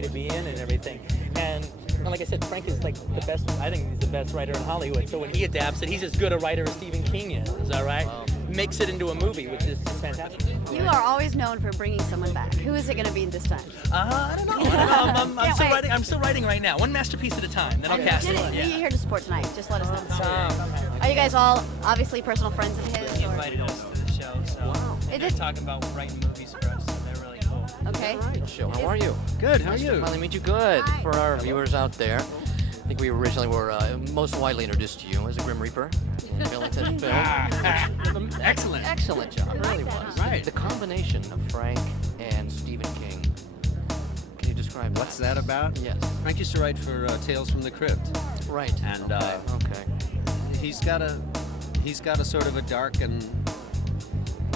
guy to be in and everything. And like I said, Frank is like the best. I think he's the best writer in Hollywood. So when he adapts it, he's as good a writer as Stephen King is. All right, makes it into a movie, which is just fantastic. You are always known for bringing someone back. Who is it going to be this time? I don't know. I'm still writing. I'm still writing right now. One masterpiece at a time. Then I'll cast it. Who are you here to support tonight? Just let us know. Are you guys all obviously personal friends of his? He invited us to the show, so they're talking about writing movies for us, so they're really cool. Okay. Show. How are you? Good. How are Nice you? to finally meet you. Good. Hi. For our viewers out there, I think we originally were most widely introduced to you as a Grim Reaper in Billington film. Excellent. Excellent job. It really was. Right. The combination of Frank and Stephen King. Can you describe What's that about? Yes. Frank used to write for Tales from the Crypt, Right. and Okay. he's got a sort of a dark and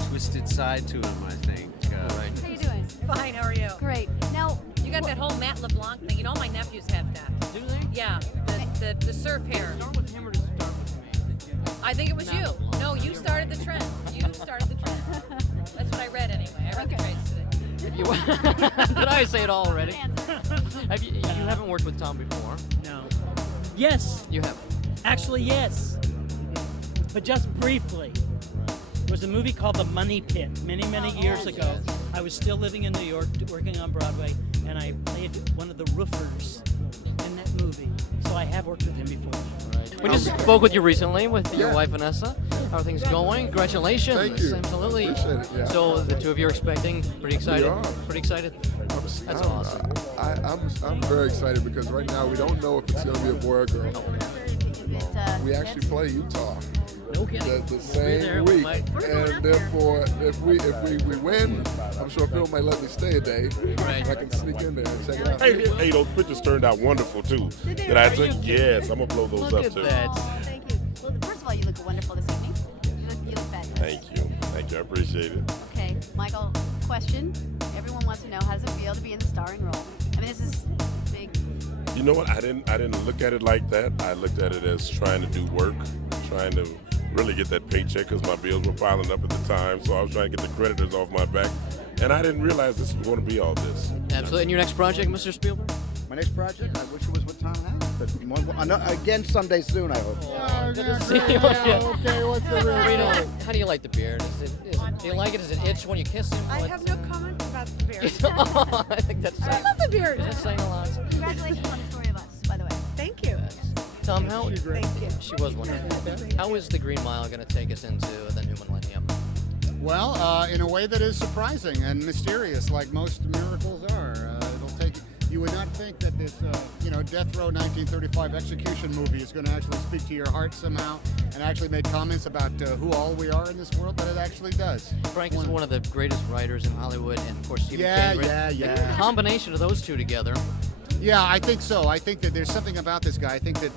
twisted side to him, I think. Right. How you doing? Fine, how are you? Great. Now, You got that whole Matt LeBlanc thing. You know, all my nephews have that. Do they? Yeah, the surf hair. I think it was you. No, you started the trend. You started the trend. That's what I read anyway. I read the trades today. Did I say it all already? You haven't worked with Tom before. No. Yes, You have. actually, yes. But just briefly. There was a movie called The Money Pit many years ago. I was still living in New York, working on Broadway, and I played one of the roofers in that movie. So I have worked with him before. We just spoke with you recently with your wife Vanessa. How are things going? Congratulations! Thank you. Absolutely. Appreciate it, yeah. So the two of you are expecting. Pretty excited. We are. Pretty excited. That's awesome. I'm very excited because right now we don't know if it's going to be a boy or girl. We actually play Utah No kidding. the same week, and therefore, if we win, I'm sure Phil might let me stay a day. Right. I can sneak in there and check it out. Hey, those pictures turned out wonderful too. That I took. Yes, I'm gonna blow those Look up at too. that. thank you. Well, first of all, you look wonderful this evening. You look fabulous. Thank you. I appreciate it. Okay, Michael, question. Everyone wants to know, how does it feel to be in the starring role? I mean, this is big. You know what? I didn't look at it like that. I looked at it as trying to do work, trying to really get that paycheck because my bills were piling up at the time. So I was trying to get the creditors off my back, and I didn't realize this was going to be all this. Absolutely. And your next project, Mr. Spielberg? My next project, I wish it was with Tom Hanks, but again someday soon, I hope. Good to see you. Okay, what's the real? How do you like the beard? Do you like it? Does it itch when you kiss him? I have no comment about the beard. I think that's saying, I love the beard. that's saying a lot. Congratulations on the Story of Us, by the way. Thank you. Tom, how Thank you. she was wonderful. How is the Green Mile going to take us into the new millennium? Well, in a way that is surprising and mysterious, like most miracles are. It'll take. You would not think that this, Death Row 1935 execution movie is going to actually speak to your heart somehow and actually make comments about who all we are in this world, but it actually does. Frank is one of the greatest writers in Hollywood, and of course Stephen King. Yeah. The combination of those two together. Yeah, I think so. I think that there's something about this guy. I think that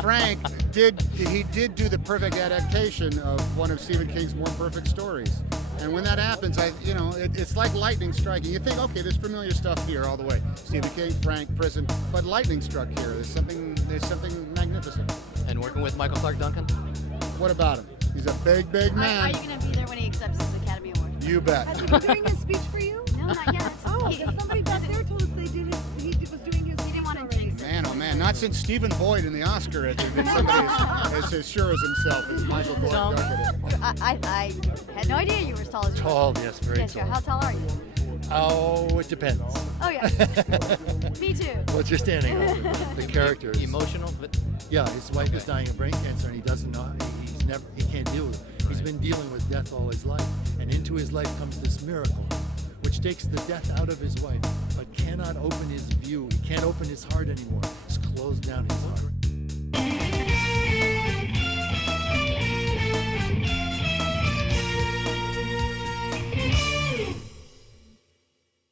Frank did do the perfect adaptation of one of Stephen King's more perfect stories. And when that happens, it's like lightning striking. You think, okay, there's familiar stuff here all the way. Stephen King, Frank, prison, but lightning struck here. There's something magnificent. And working with Michael Clark Duncan. What about him? He's a big Are man. you going to be there when he accepts his Academy Award? You bet. Has he been doing his speech for you? No, not yet. Oh, He- somebody back there told us he was doing his He didn't want to jinx it. Man, oh man, not since Stephen Boyd in the Oscar has there been somebody as sure as himself as Michael Clark Duncan. I had no idea you were as tall as you Tall, yes, very Yes, tall. How tall are you? Oh, it depends. Oh, yeah. Me too. What you're standing on. The characters. Emotional, but Yeah, his wife is dying of brain cancer, and he doesn't know. He can't deal with it. He's been dealing with death all his life, and into his life comes this miracle, which takes the death out of his wife, but cannot open his view. He can't open his heart anymore. It's closed down his heart.